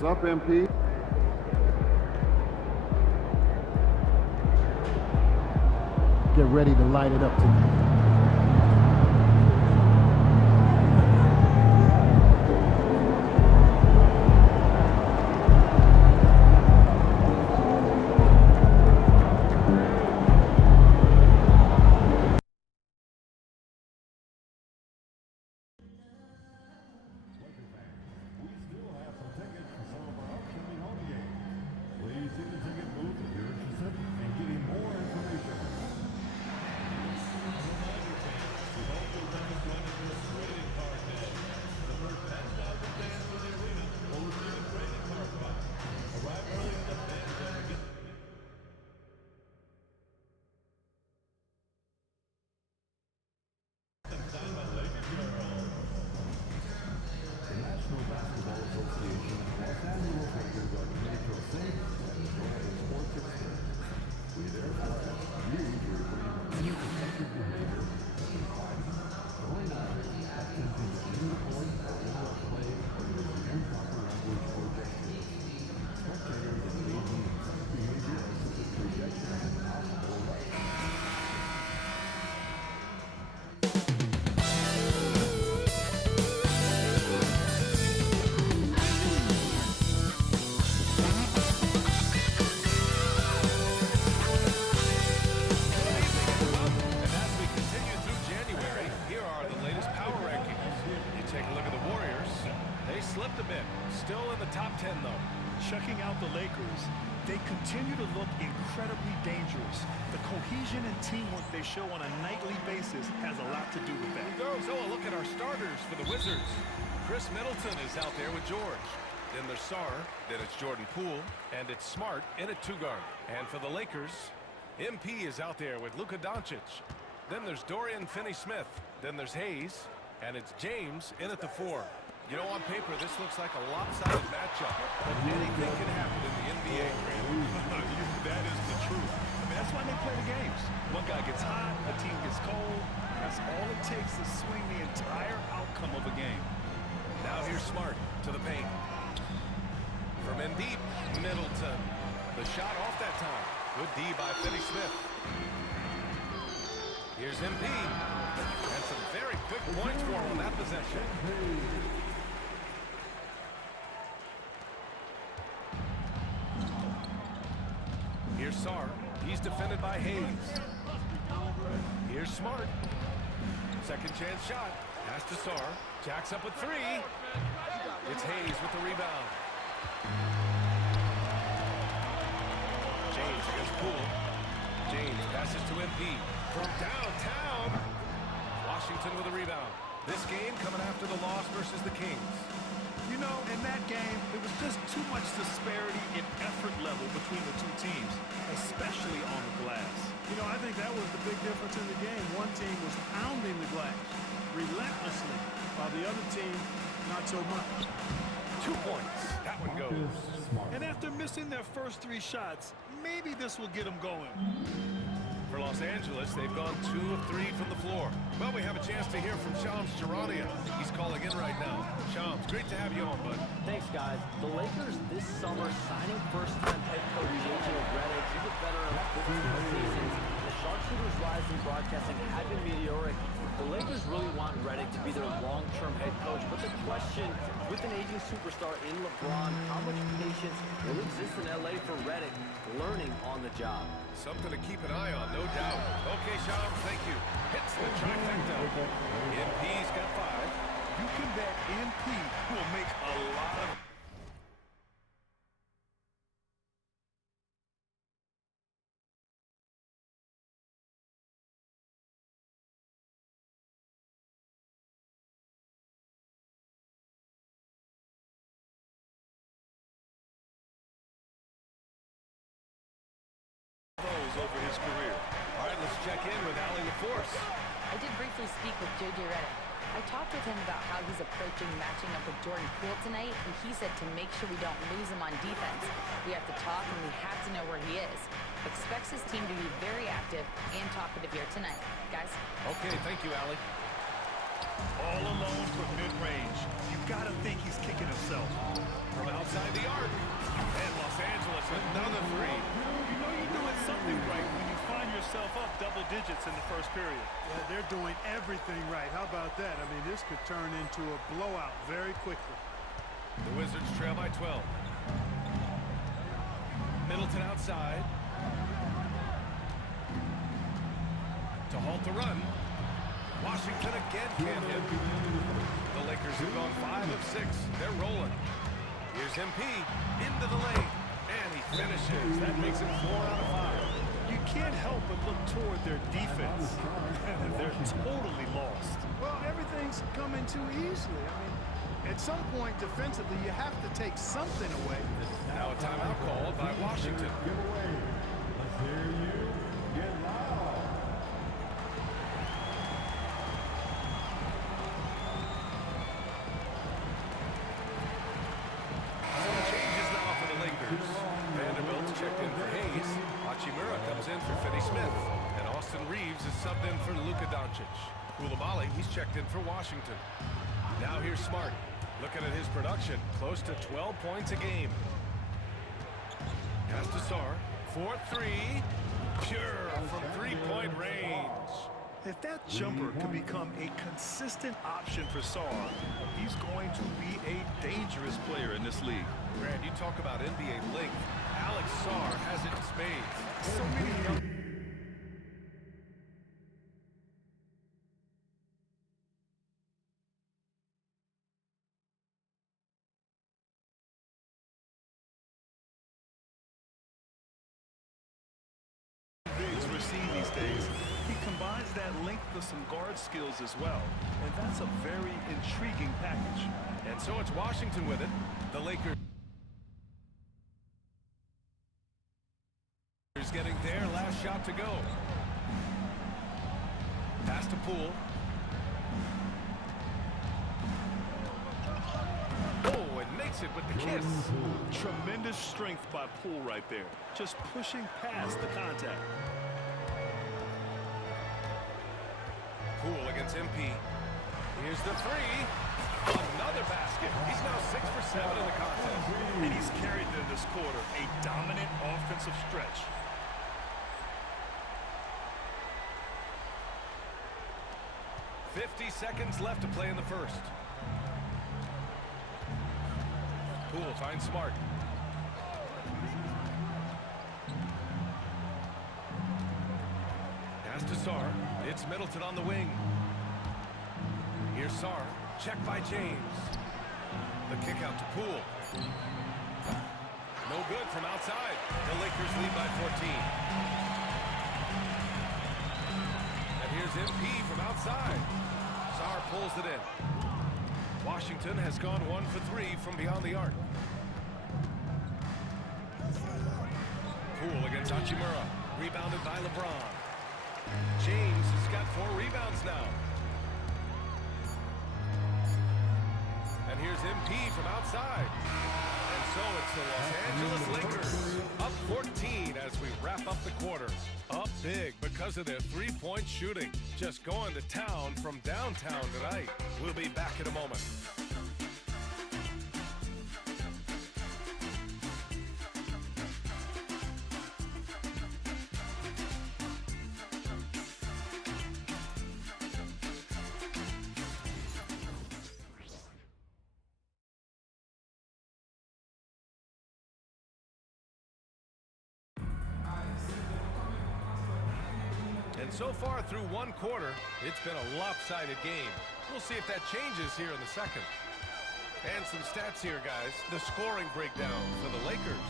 What's up, MP? Get ready to light it up tonight. Checking out the Lakers, they continue to look incredibly dangerous. The cohesion and teamwork they show on a nightly basis has a lot to do with that. So a look at our starters for the Wizards. Chris Middleton is out there with George. Then there's Sarr, then it's Jordan Poole, and it's Smart in at 2-guard. And for the Lakers, MP is out there with Luka Doncic. Then there's Dorian Finney-Smith. Then there's Hayes, and it's James in at the 4. You know, on paper, this looks like a lopsided matchup, but anything can happen in the NBA, That is the truth. I mean, that's why they play the games. One guy gets hot, a team gets cold. That's all it takes to swing the entire outcome of a game. Now here's Smart to the paint. From in deep, Middleton. The shot off that time. Good D by Finney-Smith. Here's MP. And some very quick points for him on that possession. Here's Sarr. He's defended by Hayes. Here's Smart. Second chance shot. Pass to Sarr. Jacks up with 3. It's Hayes with the rebound. James against Poole. James passes to MP. From downtown. Washington with a rebound. This game coming after the loss versus the Kings. You know, in that game, it was just too much disparity in effort level between the two teams, especially on the glass. You know, I think that was the big difference in the game. One team was pounding the glass relentlessly, while the other team, not so much. 2 points. That one goes. And after missing their first 3 shots, maybe this will get them going. For Los Angeles, they've gone 2 of 3 from the floor. Well, we have a chance to hear from Shams Charania. He's calling in right now. Shams, great to have you on, bud. Thanks, guys. The Lakers this summer signing first-time head coach J.J. Redick. He's a veteran of 15 seasons. The sharpshooters' rise in broadcasting had been meteoric. The Lakers really want Redick to be their long-term head coach, but the question, with an aging superstar in LeBron, how much patience will exist in L.A. for Redick learning on the job? Something to keep an eye on, no doubt. Okay, Shams, thank you. Hits the trifecta. MP's got 5. You can bet MP will make a lot of... over his career. All right, let's check in with Allie LaForce. I did briefly speak with J.J. Redick. I talked with him about how he's approaching matching up with Jordan Poole tonight, and he said to make sure we don't lose him on defense, we have to talk and we have to know where he is. Expects his team to be very active and talkative here tonight. Guys? Okay, thank you, Allie. All alone from mid-range. You've got to think he's kicking himself. From outside the arc. And Los Angeles, another three. You know you're doing something right when you find yourself up double digits in the first period. Yeah, they're doing everything right. How about that? I mean, this could turn into a blowout very quickly. The Wizards trail by 12. Middleton outside. To halt the run. Washington again can't hit. The Lakers have gone 5 of 6. They're rolling. Here's MP into the lane. And he finishes. That makes it 4 out of 5. You can't help but look toward their defense. They're totally lost. Well, everything's coming too easily. I mean, at some point defensively, you have to take something away. Now a timeout called by Washington. Let's hear you get loud. Some changes now for the Lakers. Vanderbilt's checked in for Hayes. Hachimura comes in for Finney-Smith. And Austin Reeves is subbed in for Luka Doncic. Koulibaly, he's checked in for Washington. Now here's Smart. Looking at his production, close to 12 points a game. Pass to Sarr. 4-3. Pure from three-point range. If that jumper could become a consistent option for Sarr, he's going to be a dangerous player in this league. Brad, you talk about NBA length. Alex Sarr has it in spades. So many young bigs we're seeing these days. He combines that length with some guard skills as well, and that's a very intriguing package. And so it's Washington with it. The Lakers getting their last shot to go. Pass to Poole. Oh, and makes it with the kiss. Tremendous strength by Poole right there, just pushing past the contact. Poole against MP. Here's the three. Another basket. He's now 6 for 7 in the contest. And he's carried them this quarter, a dominant offensive stretch. Seconds left to play in the first. Poole finds Smart. Pass to Sarr. It's Middleton on the wing. Here's Sarr. Checked by James. The kick out to Poole. No good from outside. The Lakers lead by 14. And here's MP from outside. Sarr pulls it in. Washington has gone 1 for 3 from beyond the arc. Poole against Hachimura. Rebounded by LeBron. James has got 4 rebounds now. And here's MP from outside. And so it's the Los Angeles Lakers up 14 as we wrap up the quarter. Up big because of their three-point shooting. Just going to town from downtown tonight. We'll be back in a moment. And so far through one quarter, it's been a lopsided game. We'll see if that changes here in the second. And some stats here, guys. The scoring breakdown for the Lakers.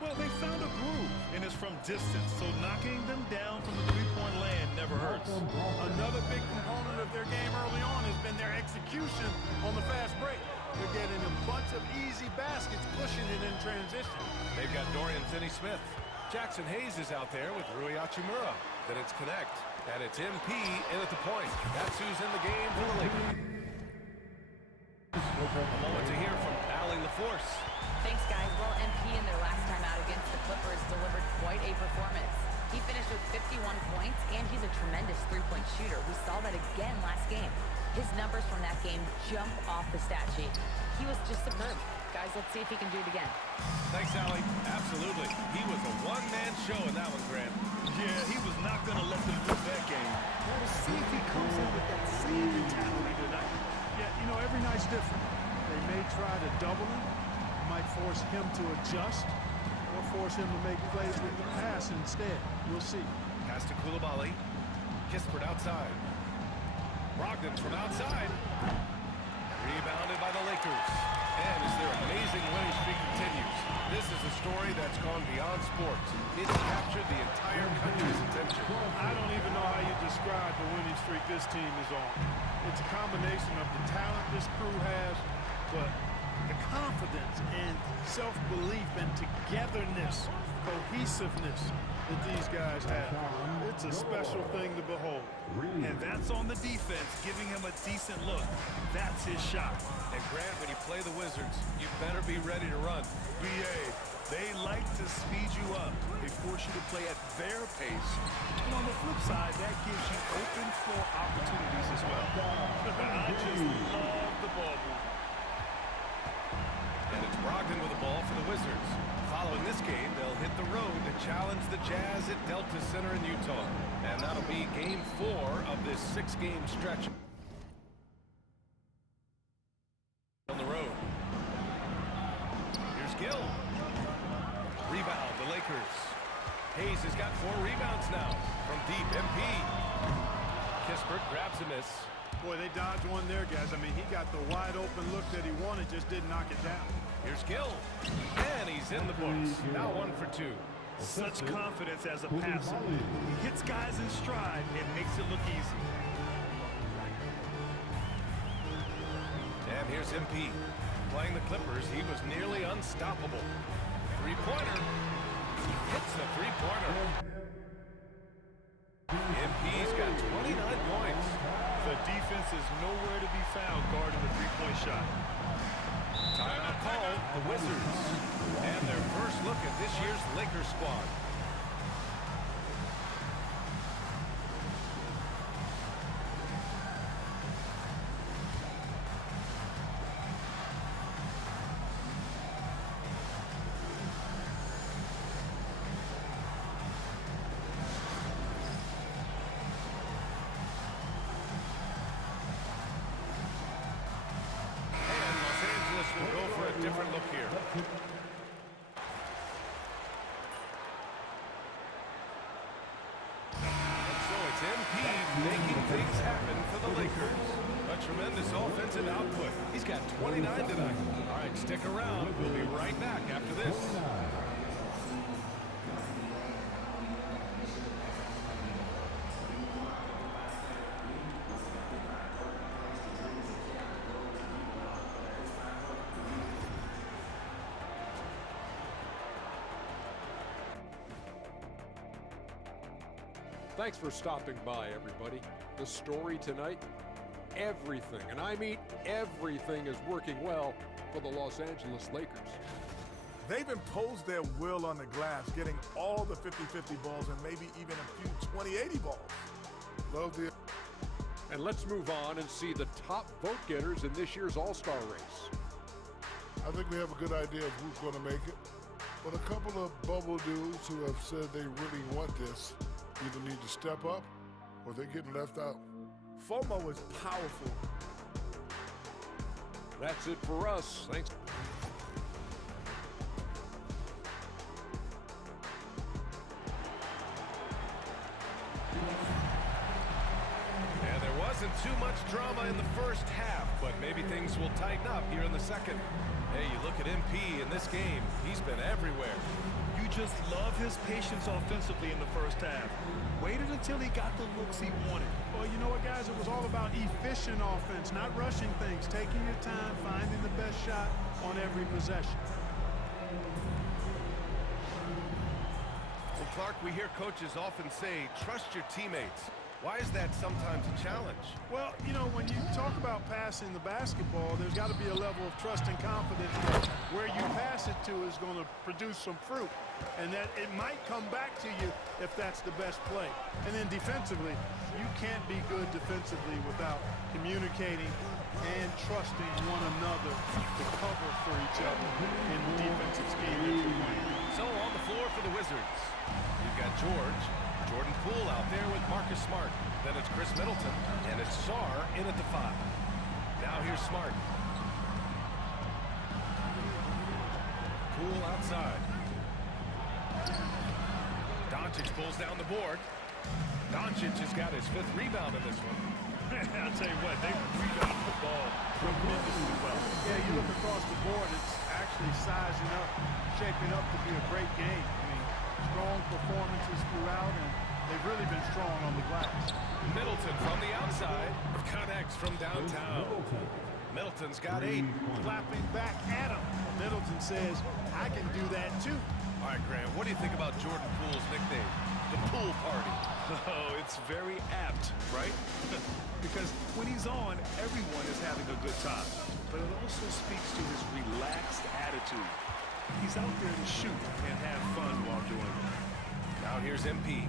Well, they found a groove, and it's from distance, so knocking them down from the three-point land never hurts. Another big component of their game early on has been their execution on the fast break. They're getting a bunch of easy baskets, pushing it in transition. They've got Dorian Finney-Smith. Jackson Hayes is out there with Rui Hachimura. Then it's Connect, and it's MP in at the point. That's who's in the game for the Lakers. A moment to hear from Allie LaForce. Thanks, guys. Well, MP in their last time out against the Clippers delivered quite a performance. He finished with 51 points, and he's a tremendous three-point shooter. We saw that again last game. His numbers from that game jump off the stat sheet. He was just superb. Guys, let's see if he can do it again. Thanks, Allie. Absolutely. He was a one-man show in that one, Grant. Yeah, he was not going to let them lose that game. We'll see if he comes in with that same mentality tonight. Yeah, you know, every night's different. They may try to double him, might force him to adjust, or force him to make plays with the pass instead. We'll see. Pass to Koulibaly. Kispert outside. Brogdon's from outside. Rebounded by the Lakers. And as their amazing winning streak continues, this is a story that's gone beyond sports. It's captured the entire country's attention. I don't even know how you describe the winning streak this team is on. It's a combination of the talent this crew has, but the confidence and self-belief and togetherness, cohesiveness that these guys have. It's a special thing to behold. And that's on the defense, giving him a decent look. That's his shot. And Grant, when you play the Wizards, you better be ready to run. BA, they like to speed you up. They force you to play at their pace. And on the flip side, that gives you open floor opportunities as well. I just love the ball movement. And it's Brogdon with the ball for the Wizards. Following this game, they'll hit the road to challenge the Jazz at Delta Center in Utah. And that'll be game 4 of this 6-game stretch. On the road. Here's Gill. Rebound, the Lakers. Hayes has got 4 rebounds now from deep. MP. Kispert grabs a miss. Boy, they dodged one there, guys. I mean, he got the wide open look that he wanted, just didn't knock it down. Here's Gill. And he's in the books. Now 1 for 2. Such confidence as a passer. He hits guys in stride and makes it look easy. And here's MP. Playing the Clippers, he was nearly unstoppable. Three-pointer. He hits the three-pointer. MP's got 29 points. The defense is nowhere to be found guarding the three-point shot. Timeout call, the Wizards. And their first look at this year's Lakers squad. Different look here. And so it's MP making things happen for the Lakers. A tremendous offensive output. He's got 29 tonight. All right, stick around. We'll be right back after this. Thanks for stopping by, everybody. The story tonight, everything, and I mean everything, is working well for the Los Angeles Lakers. They've imposed their will on the glass, getting all the 50-50 balls and maybe even a few 20-80 balls. Love the... And let's move on and see the top vote getters in this year's All-Star race. I think we have a good idea of who's going to make it, but a couple of bubble dudes who have said they really want this either need to step up or they're getting left out. FOMO is powerful. That's it for us. Thanks. And there wasn't too much drama in the first half, but maybe things will tighten up here in the second. Hey, you look at MP in this game, he's been everywhere. You just love his patience offensively in the first half. Waited until he got the looks he wanted. Well, you know what, guys? It was all about efficient offense, not rushing things, taking your time, finding the best shot on every possession. Well, Clark, we hear coaches often say, trust your teammates. Why is that sometimes a challenge? Well, you know, when you talk about passing the basketball, there's got to be a level of trust and confidence that where you pass it to is going to produce some fruit, and that it might come back to you if that's the best play. And then defensively, you can't be good defensively without communicating and trusting one another to cover for each other in the defensive scheme that you're playing. So on the floor for the Wizards, you've got Jordan Poole out there with Marcus Smart. Then it's Chris Middleton, and it's Sarr in at the 5. Now here's Smart. Poole outside. Doncic pulls down the board. Doncic has got his 5th rebound in this one. I'll tell you what, they rebounded the ball tremendously well. Yeah, you look across the board, it's actually sizing up, shaping up to be a great game. I mean, strong performances throughout, and they've really been strong on the glass. Middleton from the outside connects from downtown. Middleton's got 8. Clapping back at him. Middleton says, I can do that too. All right, Graham, what do you think about Jordan Poole's nickname, the Pool Party? Oh, it's very apt, right? Because when he's on, everyone is having a good time. But it also speaks to his relaxed attitude. He's out there to shoot and have fun while doing it. Now here's MP.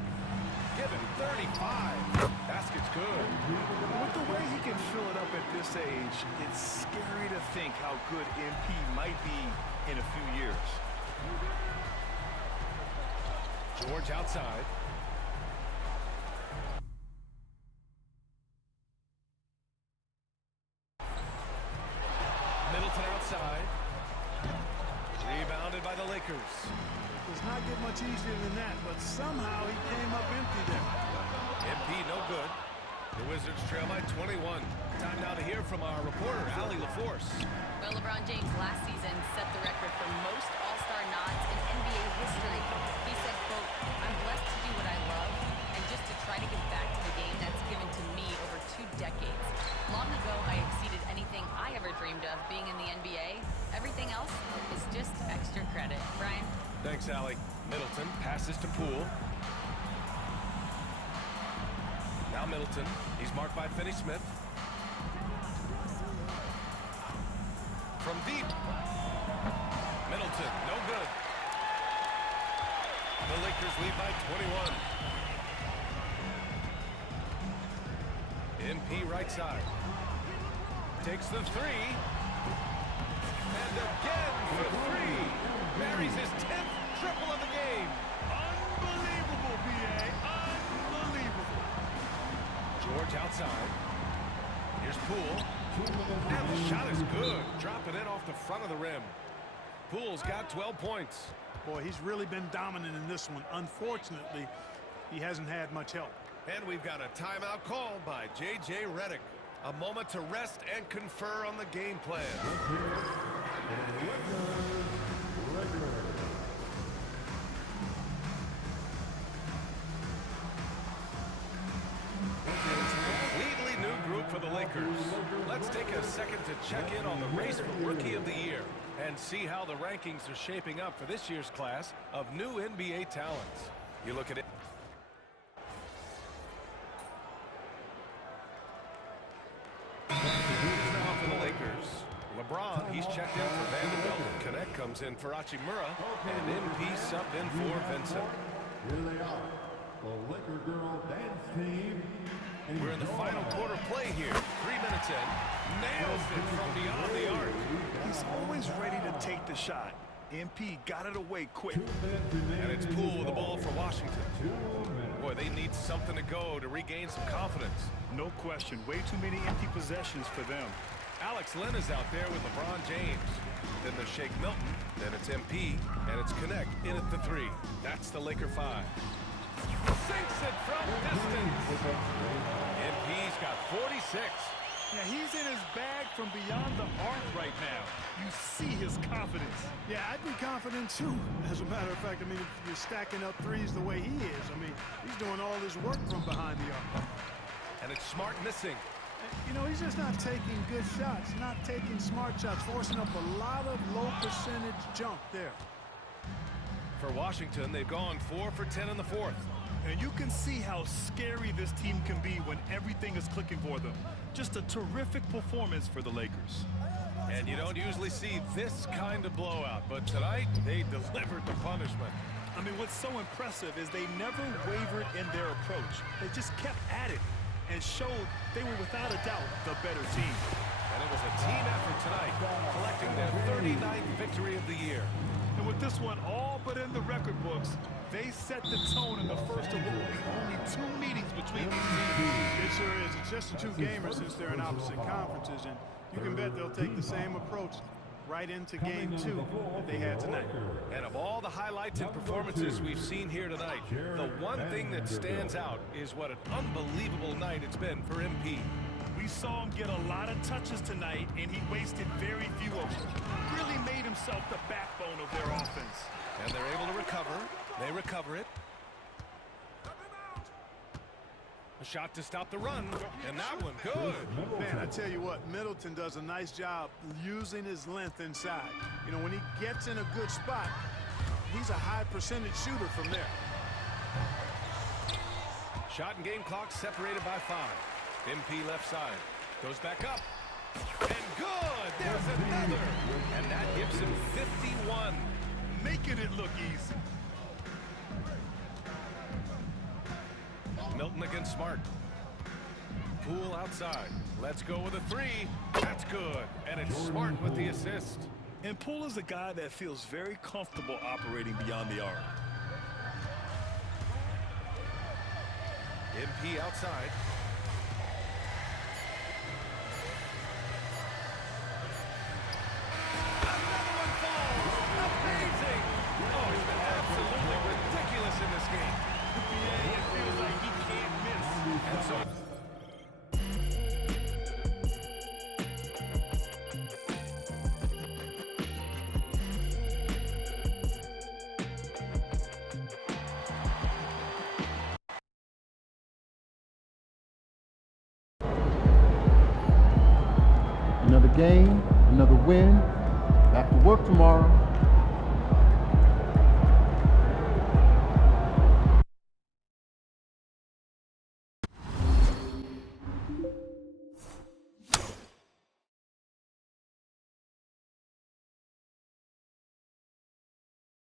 Given 35. Basket's good. With the way he can fill it up at this age, it's scary to think how good MP might be in a few years. George outside. Middleton outside. Rebounded by the Lakers. Does not get much easier than that, but somehow he came up empty there. MP no good. The Wizards trail by 21. Time now to hear from our reporter, Allie LaForce. Well, LeBron James last season set the record for most All-Star nods in NBA history. He said, quote, I'm blessed to do what I love and just to try to give back to the game that's given to me over 2 decades. Long ago, I exceeded anything I ever dreamed of being in the NBA. Everything else is just extra credit. Brian? Thanks, Allie. Middleton passes to Poole. Now Middleton. He's marked by Finney-Smith. From deep. Middleton, no good. The Lakers lead by 21. MP right side. Takes the 3. And again for 3. Marries his 10th triple of the game. Unbelievable, B.A. Unbelievable. George outside. Here's Poole. And the shot is good. Dropping it off the front of the rim. Poole's got 12 points. Boy, he's really been dominant in this one. Unfortunately, he hasn't had much help. And we've got a timeout called by J.J. Redick. A moment to rest and confer on the game plan. Completely new group for the Lakers. Let's take a second to check in on the race for Rookie of the Year and see how the rankings are shaping up for this year's class of new NBA talents. You look at it. Now for the Lakers. LeBron, he's checked in for Vanderbilt. Connect comes in for Hachimura, and MP subbed in for Vincent. Here they are, the Laker Girl Dance Team. We're in the final quarter play here. 3 minutes in. Nails it from beyond the arc. He's always ready to take the shot. MP got it away quick. And it's Poole with the ball for Washington. Boy, they need something to go to regain some confidence. No question. Way too many empty possessions for them. Alex Len is out there with LeBron James. Then there's Shake Milton. Then it's MP. And it's Connect in at the 3. That's the Laker 5. Sinks it from distance. MP's got 46. Yeah, he's in his bag from beyond the arc right now. You see his confidence. Yeah, I'd be confident too. As a matter of fact, I mean, if you're stacking up threes the way he is, I mean, he's doing all his work from behind the arc. And it's Smart missing. You know, he's just not taking good shots, not taking smart shots, forcing up a lot of low percentage jump there. For Washington, they've gone 4 for 10 in the 4th. And you can see how scary this team can be when everything is clicking for them. Just a terrific performance for the Lakers. And you don't usually see this kind of blowout, but tonight they delivered the punishment. I mean, what's so impressive is they never wavered in their approach. They just kept at it. and showed they were without a doubt the better team. And it was a team effort tonight, collecting their 39th victory of the year. And with this one all but in the record books, they set the tone in the first of what will be only 2 meetings between these teams. It sure is. It's just a 2-gamer since they're in opposite conferences, and you can bet they'll take the same approach right into game 2 that they had tonight. And of all the highlights and performances we've seen here tonight, the one thing that stands out is what an unbelievable night it's been for MP. We saw him get a lot of touches tonight, and he wasted very few of them. Really made himself the backbone of their offense. And they're able to recover. They recover it. A shot to stop the run, and that one good. Man, I tell you what, Middleton does a nice job using his length inside. You know, when he gets in a good spot, he's a high percentage shooter from there. Shot and game clock separated by 5. MP left side. Goes back up. And good! There's another! And that gives him 51. Making it look easy. Milton against Smart. Poole outside. Let's go with a 3. That's good. And it's Smart with the assist. And Poole is a guy that feels very comfortable operating beyond the arc. MP outside. Another one falls. Amazing. Oh, he's been absolutely ridiculous in this game. Yeah, it feels like he can't miss. And so Another game, another win. Back to work tomorrow.